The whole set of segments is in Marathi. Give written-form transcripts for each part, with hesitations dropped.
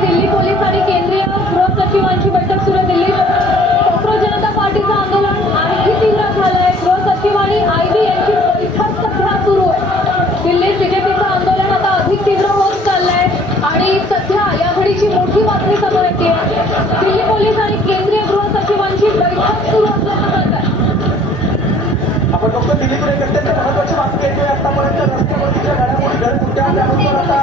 दिल्ली पोलीस आणि केंद्रीय गृह सचिवांची बैठक सुरू आहे. दिल्लीत कोकरोच जनता पार्टीचं आंदोलन आणखी तीव्र झालंय. गृह सचिव आणि आयबी यांची बैठक सध्या सुरू आहे. दिल्लीत बीजेपीचं आंदोलन आता अधिक तीव्र होत चाललंय आणि सध्या या घडीची मोठी बातमी समोर येते. दिल्ली पोलीस आणि केंद्रीय गृह सचिवांची बैठक सुरू असल्याचं कळतंय. आपण फक्त दिल्लीतून एक अत्यंत महत्त्वाची बातमी येतोय. आतापर्यंत रस्त्यावरच्या घडामोडी घडत होत्या, त्यानंतर आता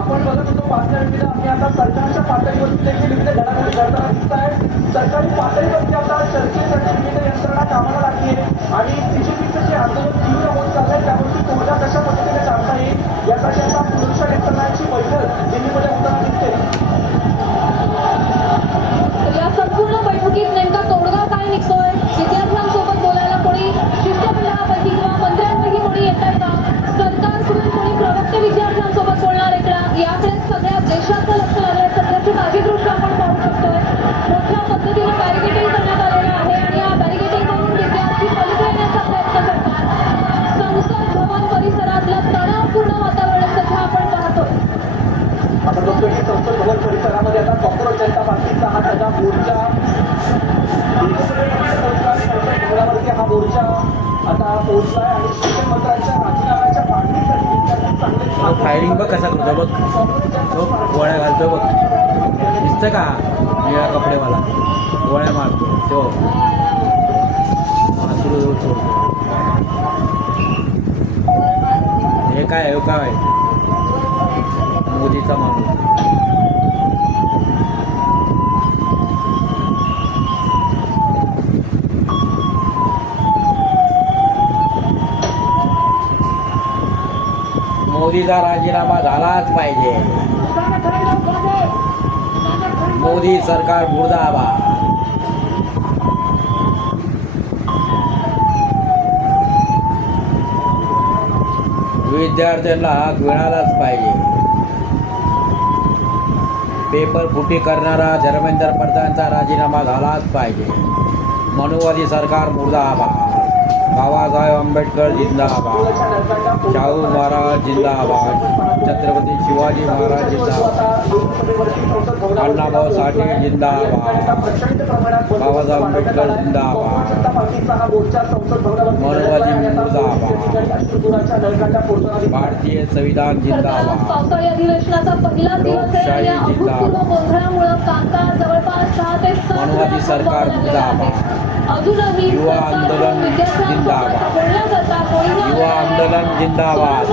आपण बघत होतो बातम्यांमध्ये आम्ही आता सरकारच्या पातळीवरती देखील विविध घडामोडी घडताना दिसत आहे. सरकारी पातळीवरती आता चर्चेसाठी विविध यंत्रणा कामाला लागली आहे आणि बीजेपीचं जे आंदोलन तीव्र होत चाललंय त्यावरती तोडगा कशा पद्धतीने काढता येईल यासाठी आता सुरक्षा यंत्रणांची बैठक दिल्लीमध्ये होताना दिसते. या संपूर्ण बैठकीत नेमका तोडगा काय निघतोय? विद्यार्थ्यांसोबत बोलायला कोणी शिष्टमंडळापैकी किंवा मंत्र्यांपैकी कोणी येत आहे का? सरकारकडून कोणी प्रवक्ते विद्यार्थ्यांसोबत बोलणार आहे का? याकडे सगळ्या देशाचं लक्ष लागलंय. सध्याची ताजी दृश्य आपण पाहू शकतोय. मोठ्या पद्धतीने बॅरिकेडिंग करण्यात आलेलं आहे आणि या बॅरिकेडिंग करून विद्यार्थी पलीकडे येण्याचा प्रयत्न करतात. संसद भवन परिसरातलं तणावपूर्ण वातावरण सध्या आपण पाहतोय. आपण बघतो की संसद भवन परिसरामध्ये आता कोकरोच जनता पार्टीचा हा सगळा मोर्चा भवनावरती हा मोर्चा आता पोहोचलाय आणि शिक्षण मंत्र्यांच्या राजीनाम्याच्या मागणीसाठी विद्यार्थ्यांनी चांगले फायरिंग बघ कसा करतो बघ, तो गोळ्या घालतो बघ, दिसतं का? निळा कपडेवाला गोळ्या मारतो तो वासरू सोडतो. हे काय काय मोदीचा माणूस. मोदीचा राजीनामा झालाच पाहिजे. मोदी सरकार मुर्दाबाद. विद्यार्थ्यांना हक मिळालाच पाहिजे. पेपर फुटी करणारा धर्मेंद्र प्रधानचा राजीनामा झालाच पाहिजे. मनुवादी सरकार मुर्दाबाद. बाबासाहेब आंबेडकर जिंदाबाद. शाहू महाराज जिंदाबाद. छत्रपती शिवाजी महाराज जिंदाबाद. अण्णाभाऊ साठे जिंदाबाद. बाबासाहेब आंबेडकर जिंदाबाद. मनुवादी मुर्दाबाद. भारतीय संविधान जिंदाबाद. पावसाळी अधिवेशनाचा पहिला दिवस आहे आणि या अभूतपूर्व गोंधळामुळे कामकाज जवळपास 6 ते 7 मनुवादी सरकार मुर्दाबाद. अजूनही युवा आंदोलन जिंदाबाद. युवा आंदोलन जिंदाबाद.